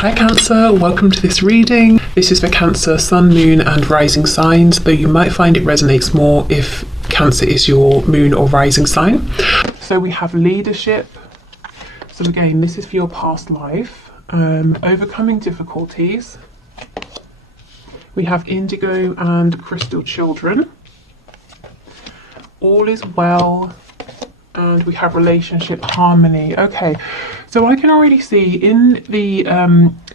Hi Cancer, welcome to this reading. This is for Cancer, Sun, Moon and Rising signs, though you might find it resonates more if Cancer is your Moon or Rising sign. So we have leadership. So again, this is for your past life. Overcoming difficulties. We have indigo and crystal children. All is well. And we have relationship harmony. Okay, so I can already see in the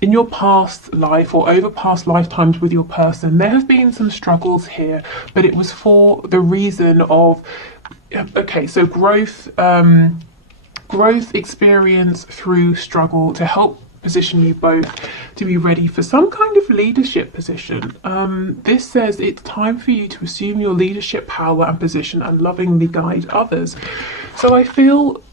in your past life or over past lifetimes with your person, there have been some struggles here, but it was for the reason of so growth experience through struggle to help position you both to be ready for some kind of leadership position. This says it's time for you to assume your leadership power and position and lovingly guide others. So I feel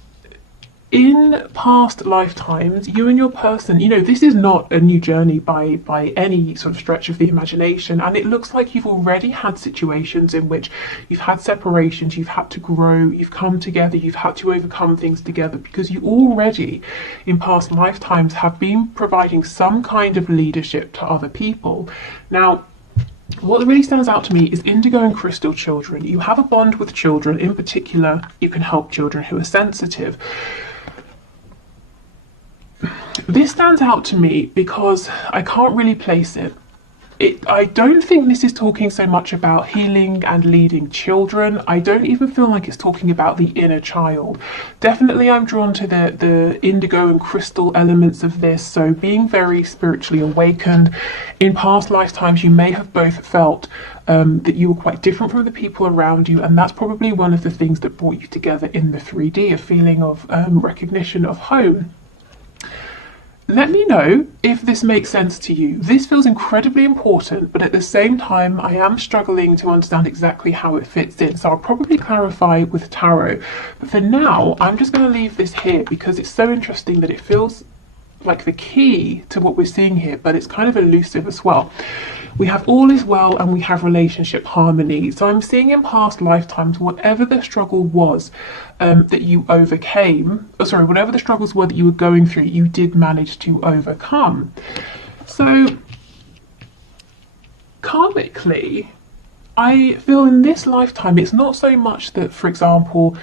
in past lifetimes, you and your person, this is not a new journey by any sort of stretch of the imagination. And it looks like you've already had situations in which you've had separations, you've had to grow, you've come together, you've had to overcome things together, because you already in past lifetimes have been providing some kind of leadership to other people. Now, what really stands out to me is indigo and crystal children. You have a bond with children. In particular, you can help children who are sensitive. This stands out to me because I can't really place it. I don't think this is talking so much about healing and leading children. I don't even feel like it's talking about the inner child. Definitely I'm drawn to the indigo and crystal elements of this, so being very spiritually awakened. In past lifetimes you may have both felt that you were quite different from the people around you, and that's probably one of the things that brought you together in the 3D, a feeling of recognition of home. Let me know if this makes sense to you. This feels incredibly important, but at the same time, I am struggling to understand exactly how it fits in. So I'll probably clarify with tarot. But for now, I'm just going to leave this here because it's so interesting that it feels like the key to what we're seeing here, but it's kind of elusive as well. We have all is well and we have relationship harmony. So I'm seeing in past lifetimes, whatever the struggle was that you overcame, whatever the struggles were that you were going through, you did manage to overcome. So karmically, I feel in this lifetime, it's not so much that, for example,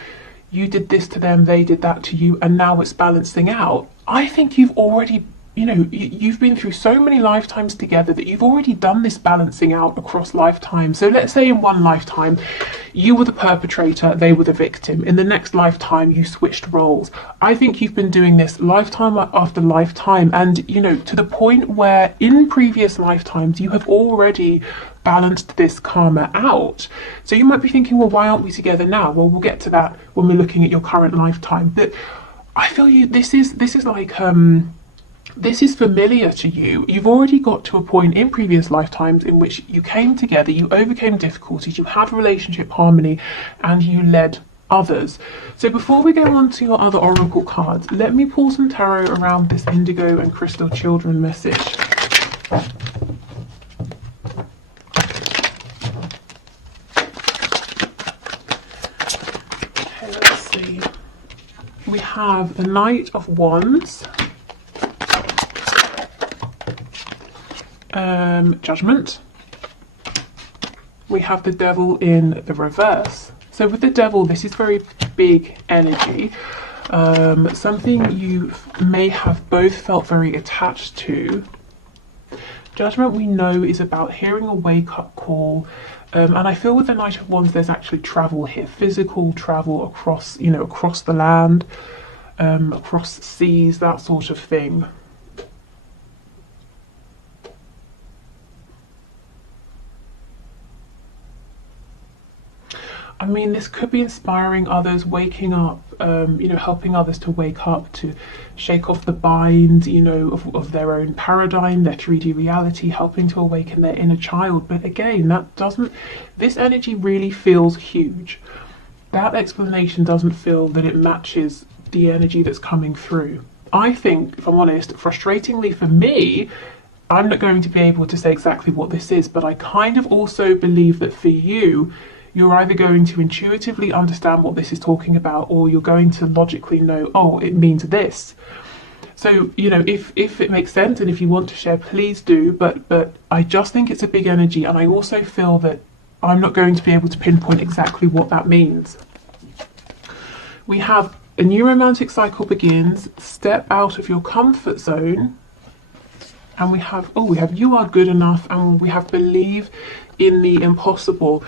you did this to them, they did that to you, and now it's balancing out. I think you've already, you've been through so many lifetimes together that you've already done this balancing out across lifetimes. So let's say in one lifetime, you were the perpetrator, they were the victim. In the next lifetime, you switched roles. I think you've been doing this lifetime after lifetime, and, to the point where in previous lifetimes, you have already balanced this karma out. So you might be thinking, well, why aren't we together now? Well, we'll get to that when we're looking at your current lifetime. But I feel this is like this is familiar to you. You've already got to a point in previous lifetimes in which you came together, you overcame difficulties, you had relationship harmony, and you led others. So before we go on to your other oracle cards, let me pull some tarot around this indigo and crystal children message. Okay, let's see. We have the Knight of Wands, Judgment. We have the Devil in the reverse. So with the Devil, this is very big energy, something you may have both felt very attached to. Judgment, we know, is about hearing a wake-up call, and I feel with the Knight of Wands there's actually travel here, physical travel across the land, across seas, that sort of thing. I mean, this could be inspiring others, waking up, helping others to wake up, to shake off the binds, of their own paradigm, their 3D reality, helping to awaken their inner child. But again, this energy really feels huge. That explanation doesn't feel that it matches the energy that's coming through. I think, if I'm honest, frustratingly for me, I'm not going to be able to say exactly what this is, but I kind of also believe that for you, you're either going to intuitively understand what this is talking about, or you're going to logically know, oh, it means this. So, if it makes sense and if you want to share, please do. But I just think it's a big energy, and I also feel that I'm not going to be able to pinpoint exactly what that means. We have a new romantic cycle begins, step out of your comfort zone, and we have you are good enough, and we have believe in the impossible.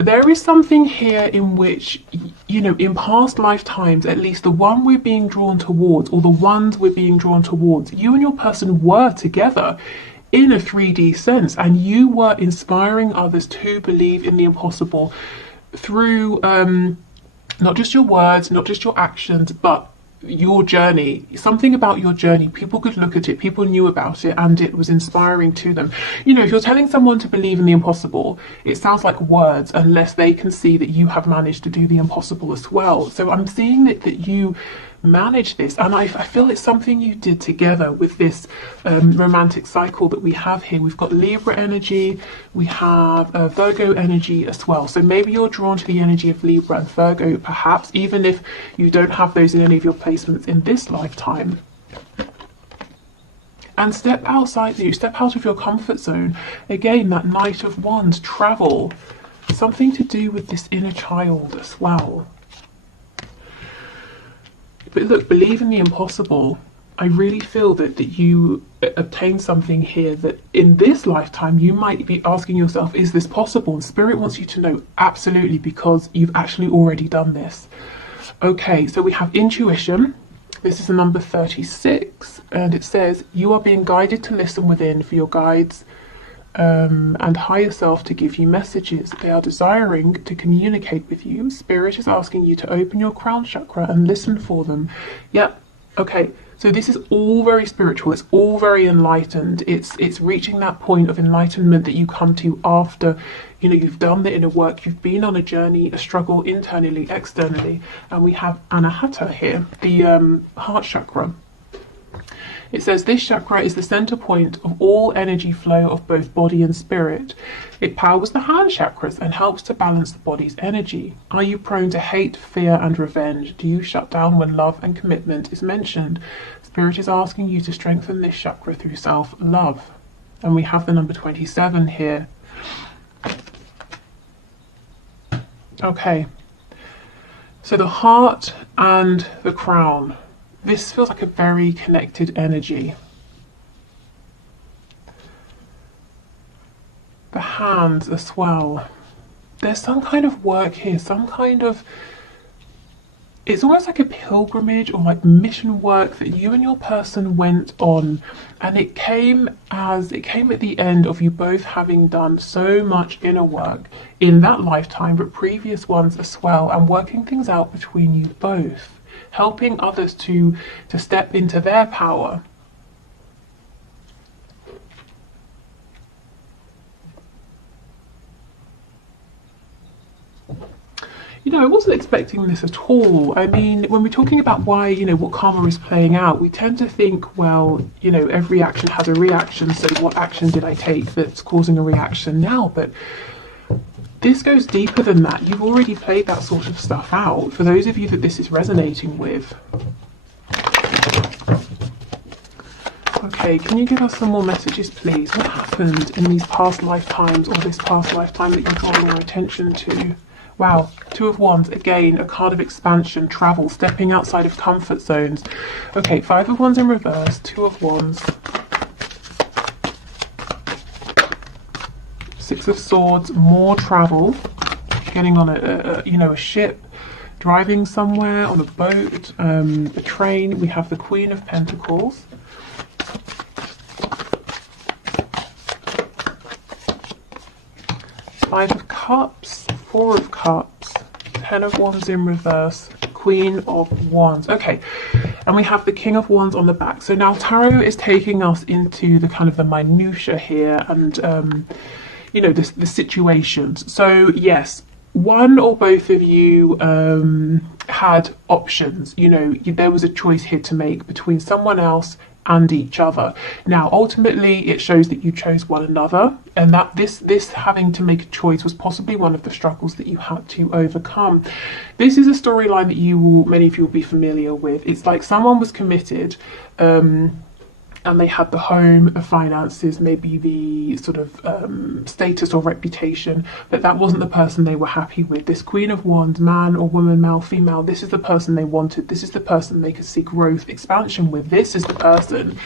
There is something here in which, in past lifetimes, at least the one we're being drawn towards, or the ones we're being drawn towards, you and your person were together in a 3D sense, and you were inspiring others to believe in the impossible through not just your words, not just your actions, but your journey. Something about your journey, people could look at it, people knew about it, and it was inspiring to them. If you're telling someone to believe in the impossible, it sounds like words unless they can see that you have managed to do the impossible as well. So I'm seeing that you manage this, and I feel it's something you did together with this romantic cycle that we have here. We've got Libra energy, we have Virgo energy as well, so maybe you're drawn to the energy of Libra and Virgo, perhaps even if you don't have those in any of your placements in this lifetime. And step out of your comfort zone. Again, that Knight of Wands, travel, something to do with this inner child as well. But look, believe in the impossible. I really feel that you obtain something here that in this lifetime you might be asking yourself, is this possible? And Spirit wants you to know absolutely, because you've actually already done this. Okay, so we have intuition. This is the number 36, and it says, you are being guided to listen within for your guides and higher self to give you messages. They are desiring to communicate with you. Spirit is asking you to open your crown chakra and listen for them. Yep. Okay. So this is all very spiritual. It's all very enlightened. It's reaching that point of enlightenment that you come to after, you've done the inner work. You've been on a journey, a struggle internally, externally. And we have Anahata here, the heart chakra. It says this chakra is the center point of all energy flow of both body and spirit. It powers the hand chakras and helps to balance the body's energy. Are you prone to hate, fear, and revenge? Do you shut down when love and commitment is mentioned? Spirit is asking you to strengthen this chakra through self-love. And we have the number 27 here. Okay. So the heart and the crown. This feels like a very connected energy. The hands as well. There's some kind of work here, it's almost like a pilgrimage or like mission work that you and your person went on, and it came at the end of you both having done so much inner work in that lifetime, but previous ones as well, and working things out between you both, helping others to step into their power. I wasn't expecting this at all. I mean, when we're talking about why, what karma is playing out, we tend to think, well, every action has a reaction, so what action did I take that's causing a reaction now? But this goes deeper than that. You've already played that sort of stuff out. For those of you that this is resonating with. Okay, can you give us some more messages, please? What happened in these past lifetimes, or this past lifetime that you're drawing your attention to? Wow, Two of Wands, again, a card of expansion, travel, stepping outside of comfort zones. Okay, Five of Wands in reverse, Two of Wands. Six of Swords, more travel, getting on a ship, driving somewhere, on a boat, a train. We have the Queen of Pentacles. Five of Cups, Four of Cups, Ten of Wands in reverse, Queen of Wands. Okay, and we have the King of Wands on the back. So now Tarot is taking us into the kind of the minutiae here, and the situations. So yes, one or both of you had options. There was a choice here to make between someone else and each other. Now, ultimately, it shows that you chose one another, and that this having to make a choice was possibly one of the struggles that you had to overcome. This is a storyline that many of you will be familiar with. It's like someone was committed, and they had the home, the finances, maybe the sort of status or reputation, but that wasn't the person they were happy with. This Queen of Wands, man or woman, male, female, this is the person they wanted. This is the person they could see growth, expansion with. This is the person,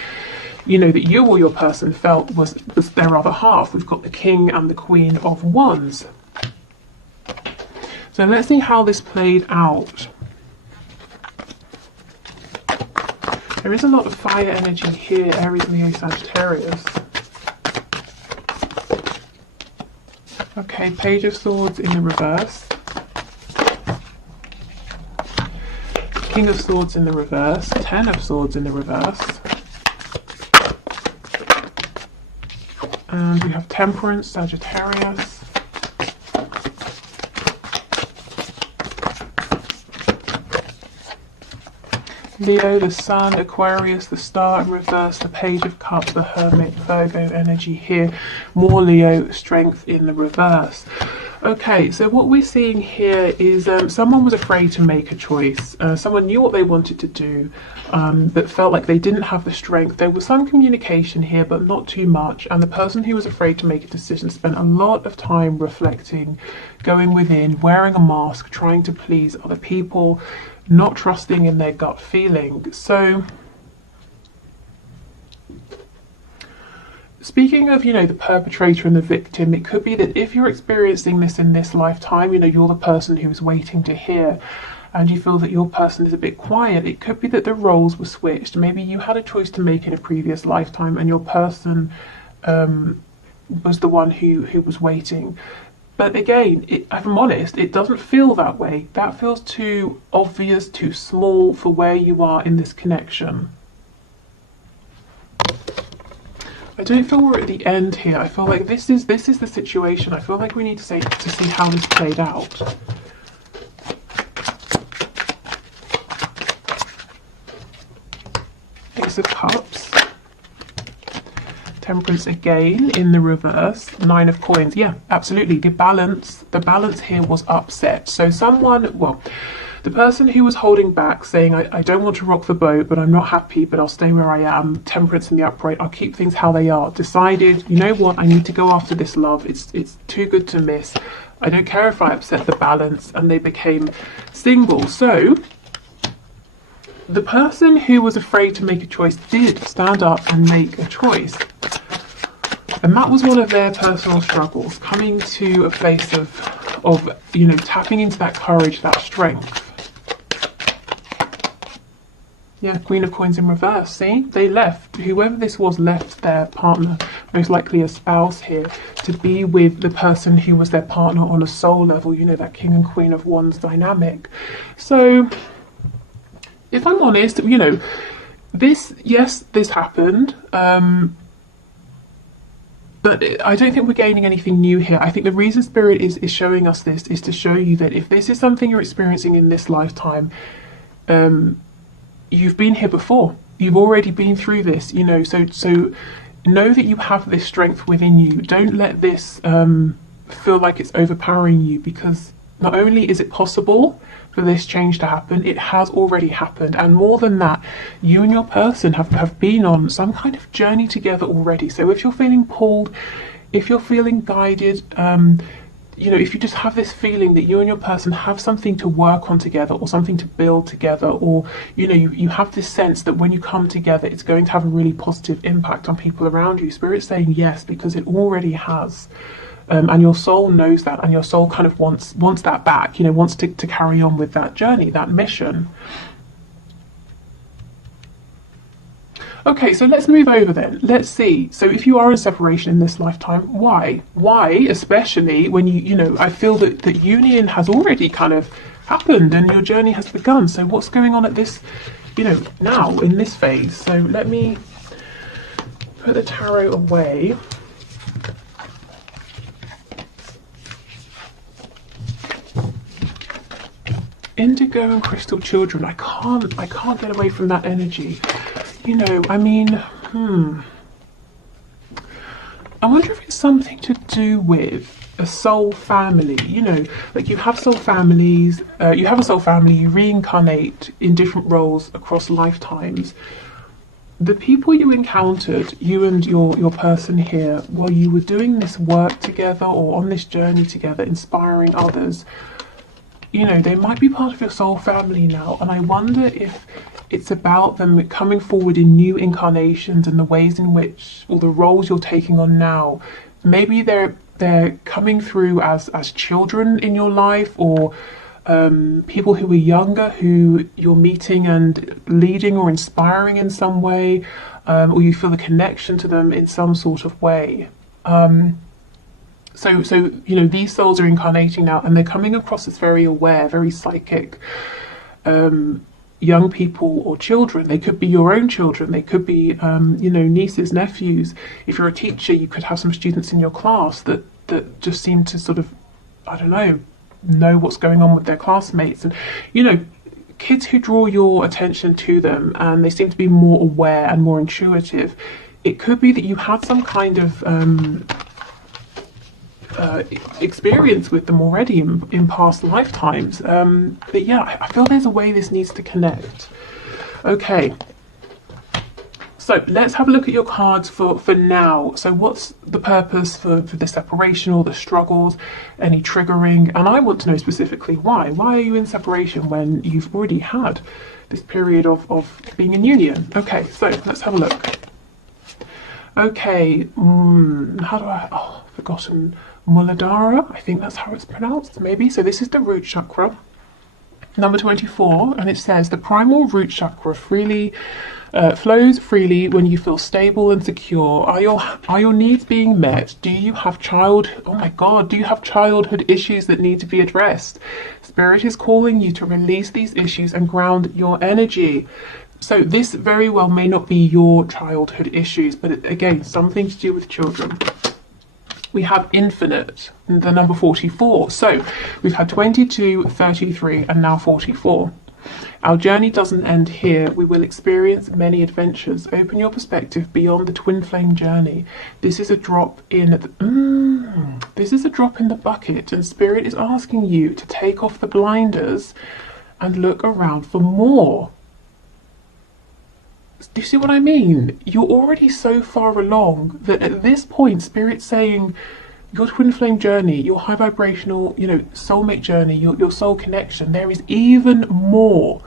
you know, that you or your person felt was their other half. We've got the King and the Queen of Wands. So let's see how this played out. There is a lot of fire energy here, Aries, Leo, Sagittarius. Okay, Page of Swords in the reverse. King of Swords in the reverse. Ten of Swords in the reverse. And we have Temperance, Sagittarius. Leo, the Sun, Aquarius, the Star in reverse, the Page of Cups, the Hermit, Virgo energy here. More Leo, Strength in the reverse. Okay, so what we're seeing here is someone was afraid to make a choice. Someone knew what they wanted to do, but felt like they didn't have the strength. There was some communication here, but not too much. And the person who was afraid to make a decision spent a lot of time reflecting, going within, wearing a mask, trying to please other people, not trusting in their gut feeling. So speaking of, you know, the perpetrator and the victim, it could be that if you're experiencing this in this lifetime, you know, you're the person who is waiting to hear, and you feel that your person is a bit quiet. It could be that the roles were switched. Maybe you had a choice to make in a previous lifetime and your person was the one who was waiting. But again, if I'm honest, it doesn't feel that way. That feels too obvious, too small for where you are in this connection. I don't feel we're at the end here. I feel like this is the situation. I feel like we need to see how this played out. Ace of Cups. Temperance again in the reverse. Nine of Coins. Yeah, absolutely. The balance here was upset. So the person who was holding back, saying, I don't want to rock the boat, but I'm not happy, but I'll stay where I am. Temperance in the upright. I'll keep things how they are. Decided, you know what? I need to go after this love. It's too good to miss. I don't care if I upset the balance, and they became single. So the person who was afraid to make a choice did stand up and make a choice. And that was one of their personal struggles, coming to a place of you know, tapping into that courage, that strength. Yeah, Queen of Coins in reverse. See, they left. Whoever this was left their partner, most likely a spouse here, to be with the person who was their partner on a soul level. You know, that King and Queen of Wands dynamic. So, if I'm honest, you know, this happened. But I don't think we're gaining anything new here. I think the reason Spirit is showing us this is to show you that if this is something you're experiencing in this lifetime, you've been here before. You've already been through this, you know, so know that you have this strength within you. Don't let this feel like it's overpowering you, because not only is it possible for this change to happen, it has already happened. And more than that, you and your person have been on some kind of journey together already. So if you're feeling pulled, if you're feeling guided, you know, if you just have this feeling that you and your person have something to work on together, or something to build together, or, you know, you have this sense that when you come together, it's going to have a really positive impact on people around you. Spirit's saying yes, because it already has. And your soul knows that, and your soul kind of wants that back, you know, wants to carry on with that journey, that mission. Okay, so let's move over then. Let's see. So if you are in separation in this lifetime, why? Why, especially when you know, I feel that union has already kind of happened and your journey has begun. So what's going on at this, you know, now in this phase? So let me put the tarot away. Indigo and Crystal Children. I can't get away from that energy. You know, I mean, I wonder if it's something to do with a soul family. You know, like you have soul families, you have a soul family, you reincarnate in different roles across lifetimes. The people you encountered, you and your person here, while you were doing this work together or on this journey together, inspiring others, you know, they might be part of your soul family now. And I wonder if it's about them coming forward in new incarnations and the ways in which, or the roles you're taking on now. Maybe they're coming through as children in your life, or people who are younger who you're meeting and leading or inspiring in some way, or you feel a connection to them in some sort of way. So you know, these souls are incarnating now, and they're coming across as very aware, very psychic, young people or children. They could be your own children. They could be, you know, nieces, nephews. If you're a teacher, you could have some students in your class that just seem to sort of, I don't know what's going on with their classmates, and you know, kids who draw your attention to them, and they seem to be more aware and more intuitive. It could be that you had some kind of experience with them already in past lifetimes. But yeah, I feel there's a way this needs to connect. Okay, so let's have a look at your cards for now. So what's the purpose for the separation or the struggles, any triggering? And I want to know specifically why. Why are you in separation when you've already had this period of being in union? Okay, so let's have a look. Okay, how do I've forgotten. Muladhara, I think that's how it's pronounced, maybe. So this is the root chakra, number 24, and it says the primal root chakra flows freely when you feel stable and secure. Are your needs being met? Do you have do you have childhood issues that need to be addressed? Spirit is calling you to release these issues and ground your energy. So this very well may not be your childhood issues, but again, something to do with children. We have infinite, the number 44. So we've had 22, 33, and now 44. Our journey doesn't end here. We will experience many adventures. Open your perspective beyond the twin flame journey. This is a drop in the bucket, and Spirit is asking you to take off the blinders and look around for more. Do you see what I mean? You're already so far along that at this point, Spirit's saying your twin flame journey, your high vibrational, you know, soulmate journey, your soul connection, there is even more.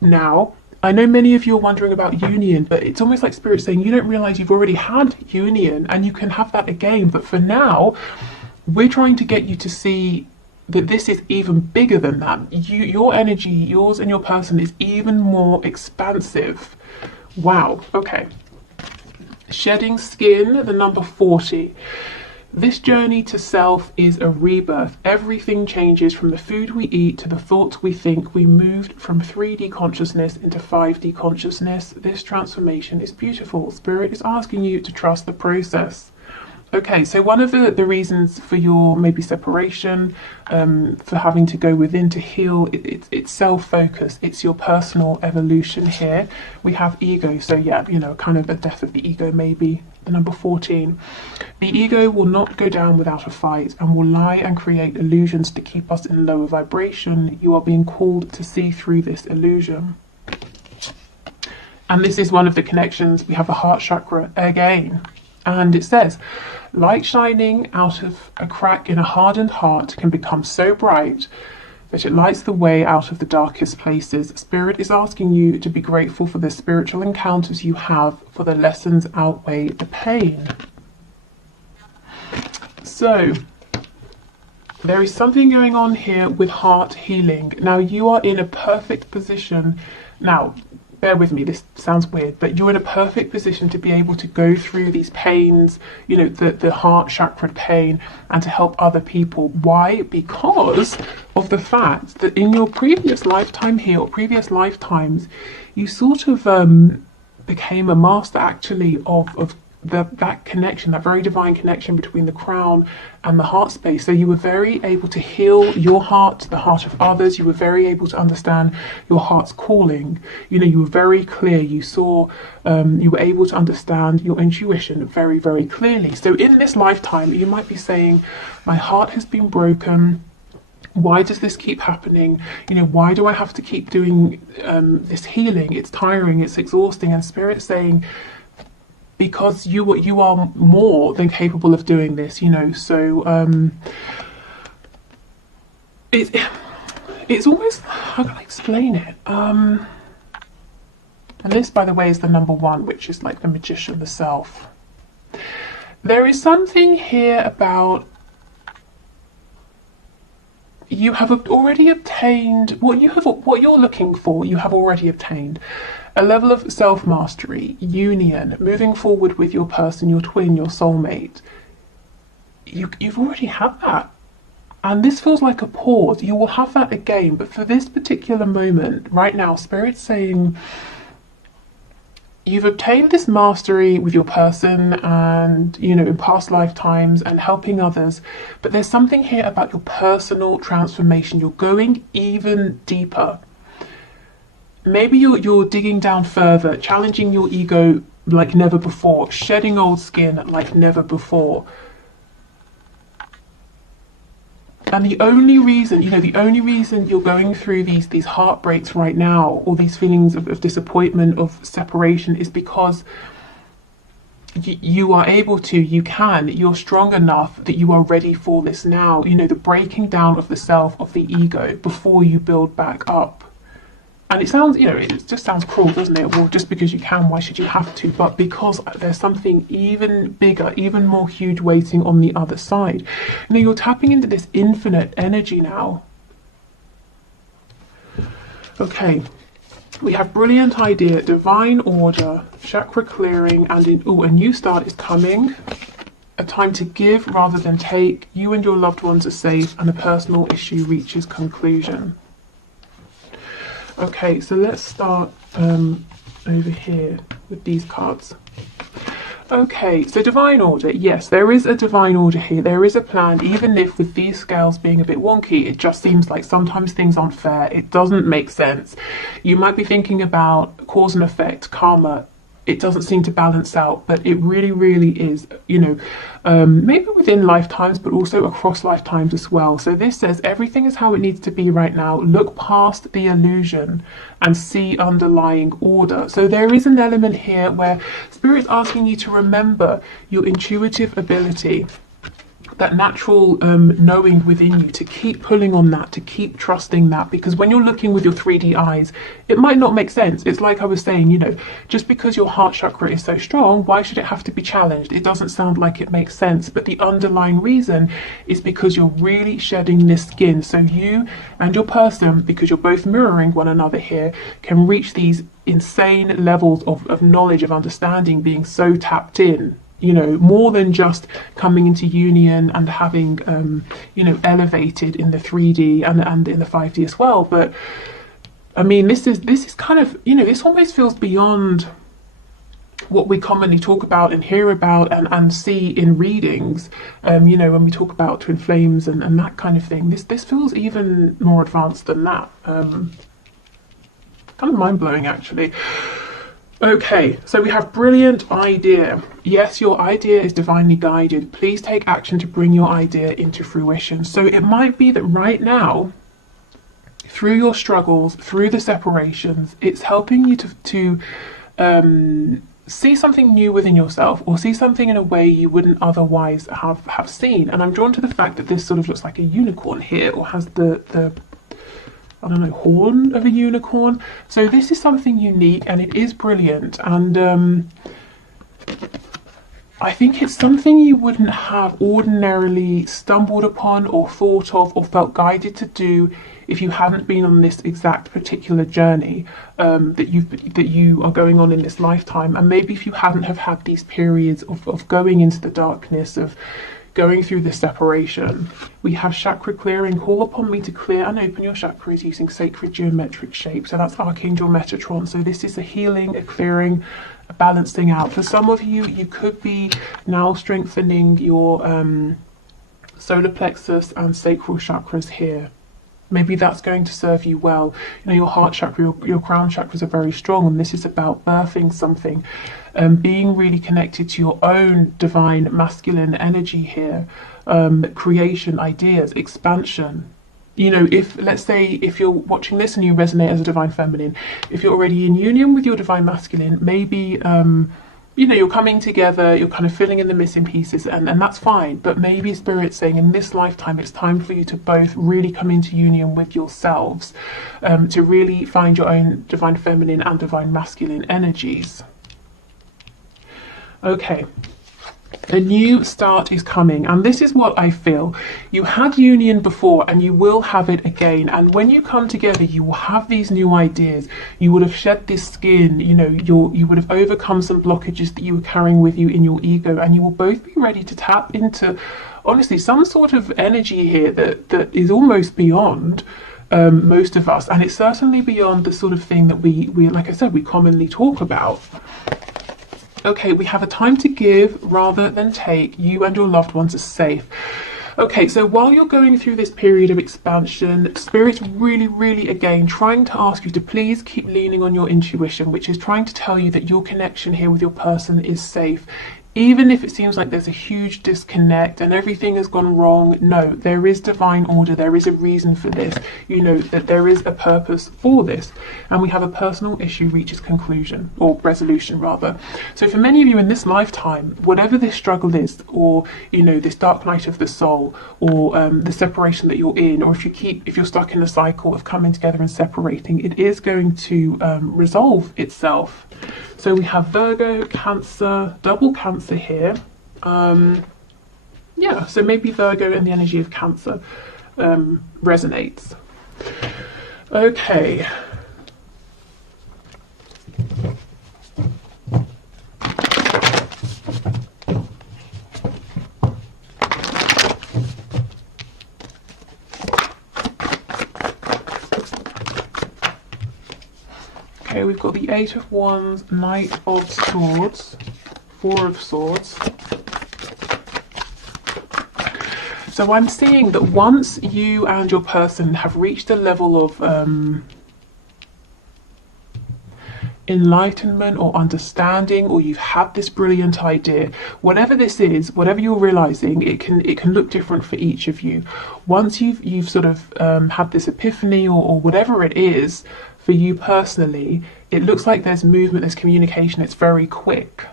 Now, I know many of you are wondering about union, but it's almost like Spirit saying you don't realize you've already had union and you can have that again. But for now, we're trying to get you to see that this is even bigger than that. Your energy, yours and your person, is even more expansive. Wow, okay. Shedding skin, the number 40. This journey to self is a rebirth. Everything changes from the food we eat to the thoughts we think. We moved from 3D consciousness into 5D consciousness. This transformation is beautiful. Spirit is asking you to trust the process. Okay, so one of the reasons for your maybe separation, for having to go within to heal, it's self-focus. It's your personal evolution here. We have ego, so yeah, you know, kind of a death of the ego maybe. The number 14. The ego will not go down without a fight and will lie and create illusions to keep us in lower vibration. You are being called to see through this illusion. And this is one of the connections. We have the heart chakra again. And it says, light shining out of a crack in a hardened heart can become so bright that it lights the way out of the darkest places. Spirit is asking you to be grateful for the spiritual encounters you have, for the lessons outweigh the pain. So, there is something going on here with heart healing. Now, you are in a perfect position. Now, bear with me, this sounds weird, but you're in a perfect position to be able to go through these pains, you know, the heart chakra pain, and to help other people. Why? Because of the fact that in your previous lifetime here, or previous lifetimes, you sort of became a master actually of that connection, that very divine connection between the crown and the heart space. So you were very able to heal your heart, the heart of others. You were very able to understand your heart's calling. You know, you were very clear. You saw, you were able to understand your intuition very, very clearly. So in this lifetime, you might be saying, my heart has been broken. Why does this keep happening? You know, why do I have to keep doing this healing? It's tiring, it's exhausting. And Spirit's saying, because you are more than capable of doing this, you know. So it's almost, how can I explain it? And this, by the way, is the number one, which is like the magician, the self. There is something here about you have already obtained what you're looking for. You have already obtained a level of self-mastery, union, moving forward with your person, your twin, your soulmate. You've already had that. And this feels like a pause. You will have that again. But for this particular moment, right now, Spirit's saying, you've obtained this mastery with your person and, you know, in past lifetimes and helping others. But there's something here about your personal transformation. You're going even deeper. Maybe you're digging down further, challenging your ego like never before, shedding old skin like never before. And the only reason you're going through these heartbreaks right now, or these feelings of disappointment, of separation, is because you are able to, you're strong enough that you are ready for this now. You know, the breaking down of the self, of the ego, before you build back up. And it sounds, you know, it just sounds cruel, doesn't it? Well, just because you can, why should you have to? But because there's something even bigger, even more huge waiting on the other side. You know, you're tapping into this infinite energy now. Okay, we have brilliant idea, divine order, chakra clearing, and a new start is coming. A time to give rather than take. You and your loved ones are safe, and a personal issue reaches conclusion. Okay, so let's start over here with these cards. Okay, so divine order. Yes, there is a divine order here. There is a plan, even if with these scales being a bit wonky, it just seems like sometimes things aren't fair. It doesn't make sense. You might be thinking about cause and effect, karma. It doesn't seem to balance out, but it really, really is, you know, maybe within lifetimes, but also across lifetimes as well. So this says everything is how it needs to be right now. Look past the illusion and see underlying order. So there is an element here where Spirit's asking you to remember your intuitive ability, that natural knowing within you, to keep pulling on that, to keep trusting that, because when you're looking with your 3D eyes, it might not make sense. It's like I was saying, you know, just because your heart chakra is so strong, why should it have to be challenged? It doesn't sound like it makes sense, but the underlying reason is because you're really shedding this skin. So you and your person, because you're both mirroring one another here, can reach these insane levels of knowledge, of understanding, being so tapped in. You know, more than just coming into union and having, you know, elevated in the 3D and in the 5D as well. But I mean, this is kind of, you know, this almost feels beyond what we commonly talk about and hear about and see in readings. You know, when we talk about twin flames and that kind of thing, this feels even more advanced than that. Kind of mind blowing, actually. Okay, so we have brilliant idea. Yes, your idea is divinely guided. Please take action to bring your idea into fruition. So it might be that right now, through your struggles, through the separations, it's helping you to see something new within yourself, or see something in a way you wouldn't otherwise have seen. And I'm drawn to the fact that this sort of looks like a unicorn here, or has the I don't know, horn of a unicorn. So this is something unique, and it is brilliant. And I think it's something you wouldn't have ordinarily stumbled upon or thought of or felt guided to do if you hadn't been on this exact particular journey that you are going on in this lifetime. And maybe if you hadn't have had these periods of going into the darkness, of going through this separation. We have chakra clearing. Call upon me to clear and open your chakras using sacred geometric shapes. So that's Archangel Metatron. So this is a healing, a clearing, balancing out. For some of you, you could be now strengthening your solar plexus and sacral chakras here. Maybe that's going to serve you well. You know, your heart chakra, your crown chakras are very strong, and this is about birthing something, being really connected to your own divine masculine energy here, creation, ideas, expansion. You know, if, let's say, if you're watching this and you resonate as a divine feminine, if you're already in union with your divine masculine, maybe you know, you're coming together, you're kind of filling in the missing pieces, and that's fine. But maybe Spirit's saying in this lifetime, it's time for you to both really come into union with yourselves, to really find your own divine feminine and divine masculine energies. Okay. A new start is coming, and this is what I feel. You had union before and you will have it again, and when you come together you will have these new ideas. You would have shed this skin, you know, you would have overcome some blockages that you were carrying with you in your ego, and you will both be ready to tap into, honestly, some sort of energy here that is almost beyond most of us, and it's certainly beyond the sort of thing that we like I said, we commonly talk about. Okay, we have a time to give rather than take. You and your loved ones are safe. Okay, so while you're going through this period of expansion, Spirit's really, again, trying to ask you to please keep leaning on your intuition, which is trying to tell you that your connection here with your person is safe. Even if it seems like there's a huge disconnect and everything has gone wrong, no, there is divine order. There is a reason for this. You know that there is a purpose for this. And we have a personal issue reaches conclusion, or resolution rather. So for many of you in this lifetime, whatever this struggle is, or, you know, this dark night of the soul, or the separation that you're in, or if you're stuck in a cycle of coming together and separating, it is going to resolve itself. So we have Virgo, Cancer, double Cancer here. Yeah, so maybe Virgo and the energy of Cancer resonates. Okay. Okay, we've got the Eight of Wands, Knight of Swords, Four of Swords. So I'm seeing that once you and your person have reached a level of enlightenment or understanding, or you've had this brilliant idea, whatever this is, whatever you're realizing, it can look different for each of you. Once you've sort of had this epiphany, or whatever it is for you personally, it looks like there's movement, there's communication, it's very quick.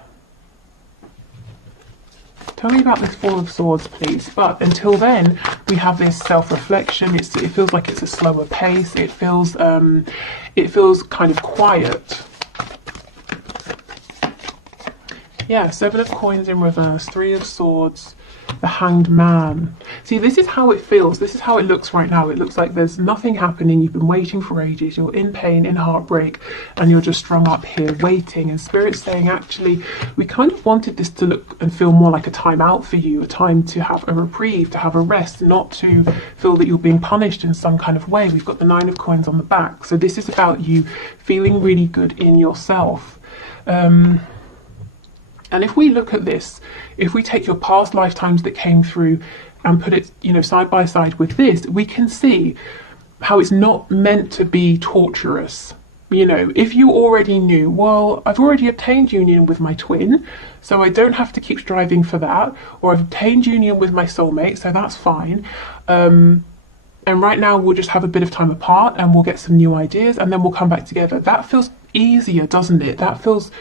Tell me about this Four of Swords, please. But until then, we have this self-reflection. It feels like it's a slower pace. It feels kind of quiet. Yeah, Seven of Coins in reverse, Three of Swords, the Hanged Man. See, this is how it feels. This is how it looks right now. It looks like there's nothing happening. You've been waiting for ages. You're in pain, in heartbreak, and you're just strung up here waiting. And Spirit's saying, actually, we kind of wanted this to look and feel more like a time out for you, a time to have a reprieve, to have a rest, not to feel that you're being punished in some kind of way. We've got the Nine of Coins on the back. So this is about you feeling really good in yourself. And if we look at this, if we take your past lifetimes that came through and put it, you know, side by side with this, we can see how it's not meant to be torturous. You know, if you already knew, well, I've already obtained union with my twin, so I don't have to keep striving for that, or I've obtained union with my soulmate, so that's fine. And right now we'll just have a bit of time apart and we'll get some new ideas and then we'll come back together. That feels easier, doesn't it? That feels...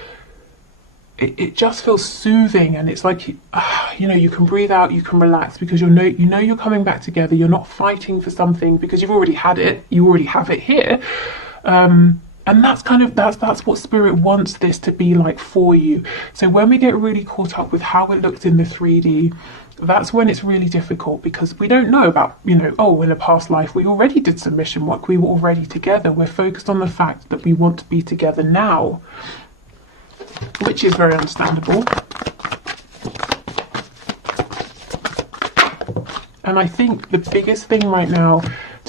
It just feels soothing, and it's like, you know, you can breathe out, you can relax, because you know you're coming back together. You're not fighting for something because you've already had it. You already have it here, and that's what Spirit wants this to be like for you. So when we get really caught up with how it looks in the 3D, that's when it's really difficult, because we don't know about, you know, oh, in a past life we already did some mission work. We were already together. We're focused on the fact that we want to be together now, which is very understandable. And I think the biggest thing right now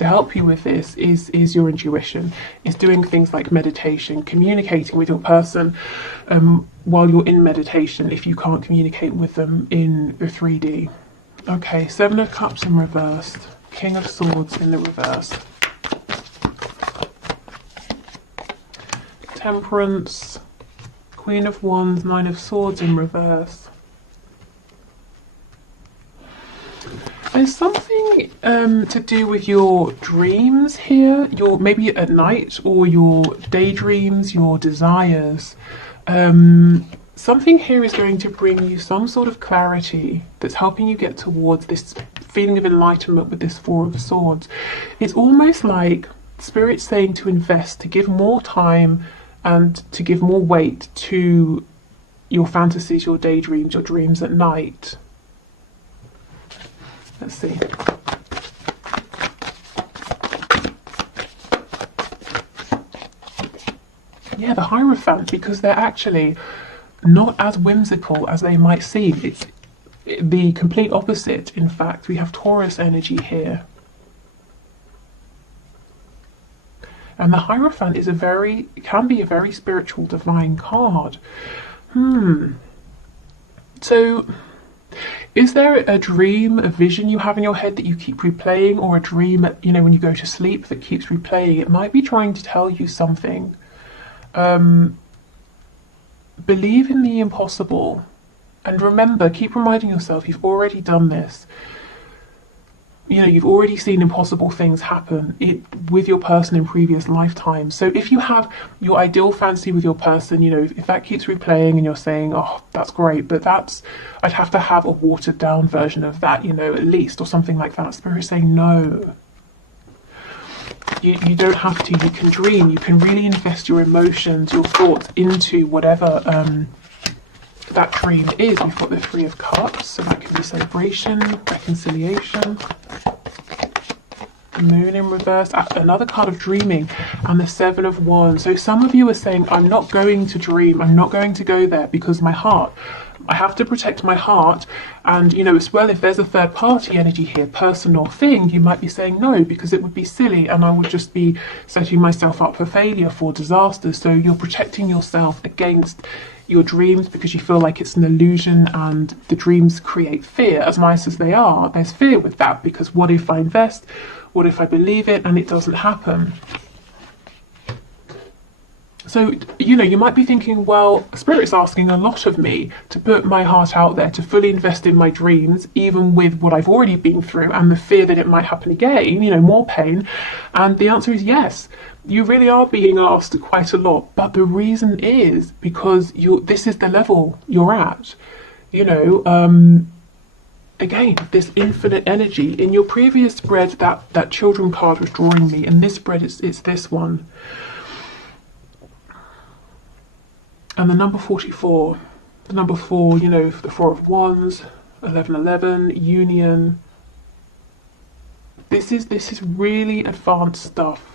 to help you with this is your intuition. It's doing things like meditation, communicating with your person while you're in meditation if you can't communicate with them in the 3D. Okay, Seven of Cups in reversed, King of Swords in the reverse, Temperance, Queen of Wands, Nine of Swords in reverse. There's something to do with your dreams here, maybe at night, or your daydreams, your desires. Something here is going to bring you some sort of clarity that's helping you get towards this feeling of enlightenment with this Four of Swords. It's almost like Spirit's saying to invest, to give more time and to give more weight to your fantasies, your daydreams, your dreams at night. Let's see. Yeah, the Hierophant, because they're actually not as whimsical as they might seem. It's the complete opposite. In fact, we have Taurus energy here. And the Hierophant is can be a very spiritual, divine card. So, is there a dream, a vision you have in your head that you keep replaying, or a dream, when you go to sleep that keeps replaying? It might be trying to tell you something. Believe in the impossible. And remember, keep reminding yourself you've already done this. You've already seen impossible things happen with your person in previous lifetimes. So if you have your ideal fantasy with your person, if that keeps replaying and you're saying, oh, that's great, but I'd have to have a watered down version of that, at least, or something like that. Spirit's saying, no. You don't have to. You can dream. You can really invest your emotions, your thoughts into whatever that dream is. We've got the Three of Cups, so that can be celebration, reconciliation. The Moon in reverse, another card of dreaming, and the Seven of Wands. So some of you are saying, I'm not going to dream, I'm not going to go there because my heart, I have to protect my heart. And as well, if there's a third party energy here, person or thing, you might be saying no because it would be silly and I would just be setting myself up for failure, for disaster. So you're protecting yourself against your dreams because you feel like it's an illusion, and the dreams create fear. As nice as they are, there's fear with that, because what if I invest? What if I believe it and it doesn't happen? So, you might be thinking, well, Spirit's asking a lot of me to put my heart out there, to fully invest in my dreams, even with what I've already been through and the fear that it might happen again, more pain. And the answer is yes. You really are being asked quite a lot, but the reason is because this is the level you're at. Again, this infinite energy. In your previous spread, that children card was drawing me. In this spread, it's this one. And the number 44. The number 4, the Four of Wands, 1111, Union. This is really advanced stuff.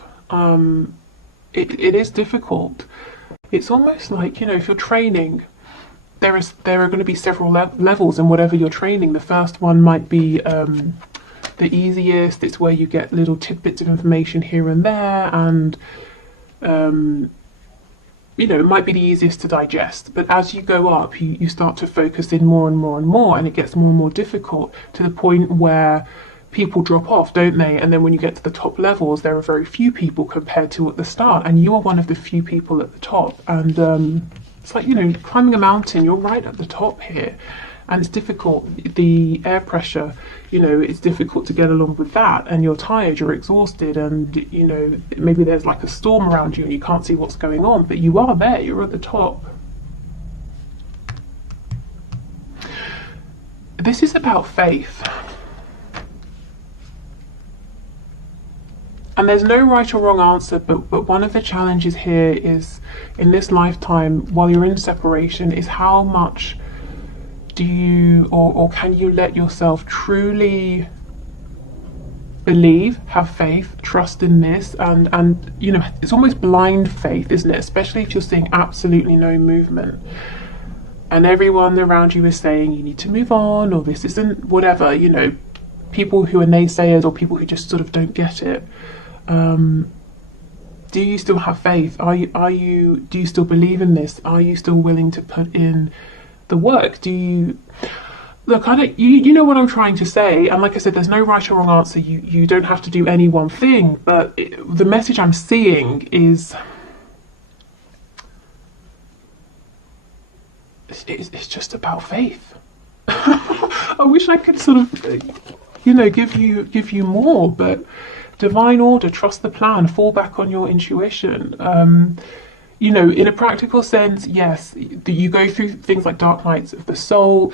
It is difficult. It's almost like, if you're training, there are going to be several levels in whatever you're training. The first one might be the easiest. It's where you get little tidbits of information here and there, and it might be the easiest to digest. But as you go up, you start to focus in more and more and more, and it gets more and more difficult, to the point where people drop off, don't they? And then when you get to the top levels, there are very few people compared to at the start, and you are one of the few people at the top. And it's like, climbing a mountain, you're right at the top here, and it's difficult. The air pressure, it's difficult to get along with that, and you're tired, you're exhausted, and maybe there's like a storm around you and you can't see what's going on, but you are there, you're at the top. This is about faith. And there's no right or wrong answer, but one of the challenges here is, in this lifetime, while you're in separation, is how much do you, or can you let yourself truly believe, have faith, trust in this, and it's almost blind faith, isn't it? Especially if you're seeing absolutely no movement, and everyone around you is saying you need to move on, or this isn't whatever, people who are naysayers or people who just sort of don't get it, do you still have faith? Do you still believe in this? Are you still willing to put in the work? Do you look? I don't. You know what I'm trying to say. And like I said, there's no right or wrong answer. You don't have to do any one thing. But the message I'm seeing is it's just about faith. I wish I could sort of, give you more, but divine order, trust the plan, fall back on your intuition. In a practical sense, yes, you go through things like dark nights of the soul,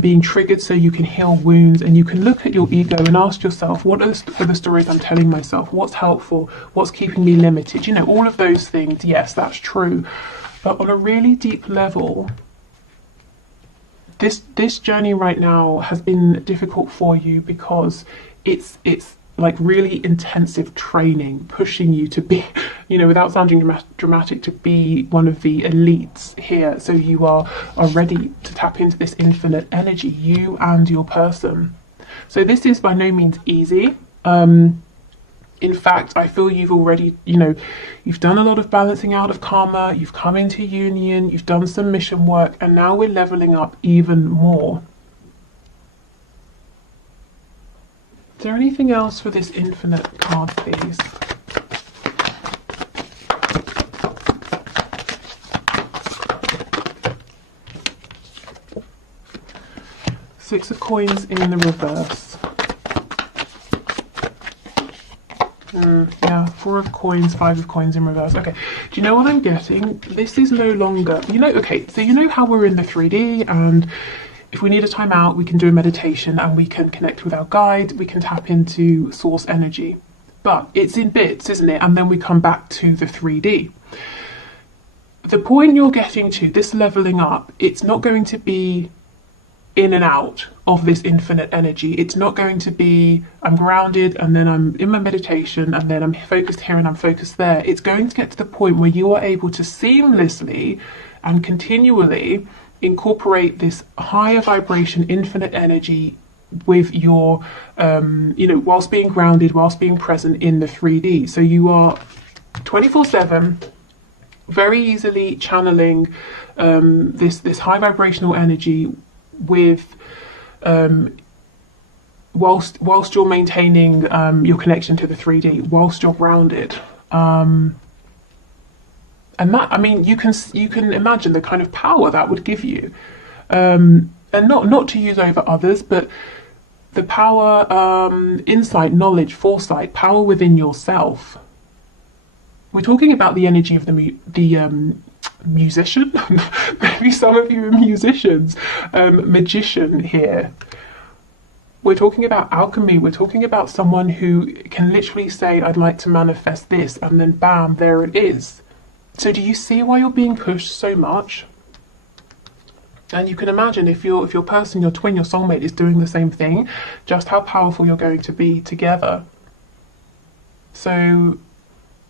being triggered so you can heal wounds, and you can look at your ego and ask yourself, what are the stories I'm telling myself? What's helpful? What's keeping me limited? All of those things, yes, that's true. But on a really deep level, this journey right now has been difficult for you because it's like really intensive training, pushing you to be, without sounding dramatic, to be one of the elites here. So you are ready to tap into this infinite energy, you and your person. So this is by no means easy. In fact, I feel you've already, you've done a lot of balancing out of karma, you've come into union, you've done some mission work, and now we're leveling up even more. Is there anything else for this infinite card, please? Six of Coins in the reverse. Yeah, Four of Coins, Five of Coins in reverse. Okay, do you know what I'm getting? This is no longer, okay, so how we're in the 3D, and if we need a time out, we can do a meditation and we can connect with our guide, we can tap into source energy. But it's in bits, isn't it? And then we come back to the 3D. The point you're getting to, this leveling up, it's not going to be in and out of this infinite energy. It's not going to be, I'm grounded and then I'm in my meditation and then I'm focused here and I'm focused there. It's going to get to the point where you are able to seamlessly and continually incorporate this higher vibration, infinite energy with your, whilst being grounded, whilst being present in the 3D. So you are 24/7, very easily channeling this high vibrational energy with whilst you're maintaining your connection to the 3D, whilst you're grounded, and that, you can imagine the kind of power that would give you, and not to use over others, but the power, insight, knowledge, foresight, power within yourself. We're talking about the energy of the musician. Maybe some of you are musicians. Magician here. We're talking about alchemy. We're talking about someone who can literally say, I'd like to manifest this, and then bam, there it is. So do you see why you're being pushed so much? And you can imagine if your person, your twin, your soulmate is doing the same thing, just how powerful you're going to be together. So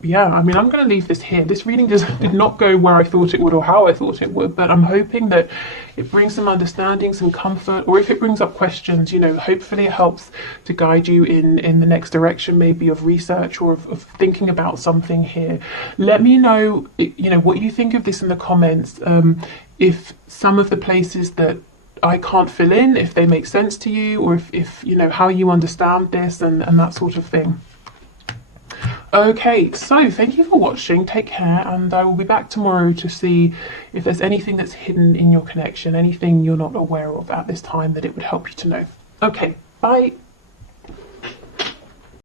yeah, I'm going to leave this here. This reading did not go where I thought it would or how I thought it would, but I'm hoping that it brings some understanding, some comfort, or if it brings up questions, hopefully it helps to guide you in the next direction, maybe of research or of thinking about something here. Let me know, what you think of this in the comments. If some of the places that I can't fill in, if they make sense to you, or if how you understand this and that sort of thing. Okay, so thank you for watching, take care, and I will be back tomorrow to see if there's anything that's hidden in your connection, anything you're not aware of at this time that it would help you to know. Okay, bye.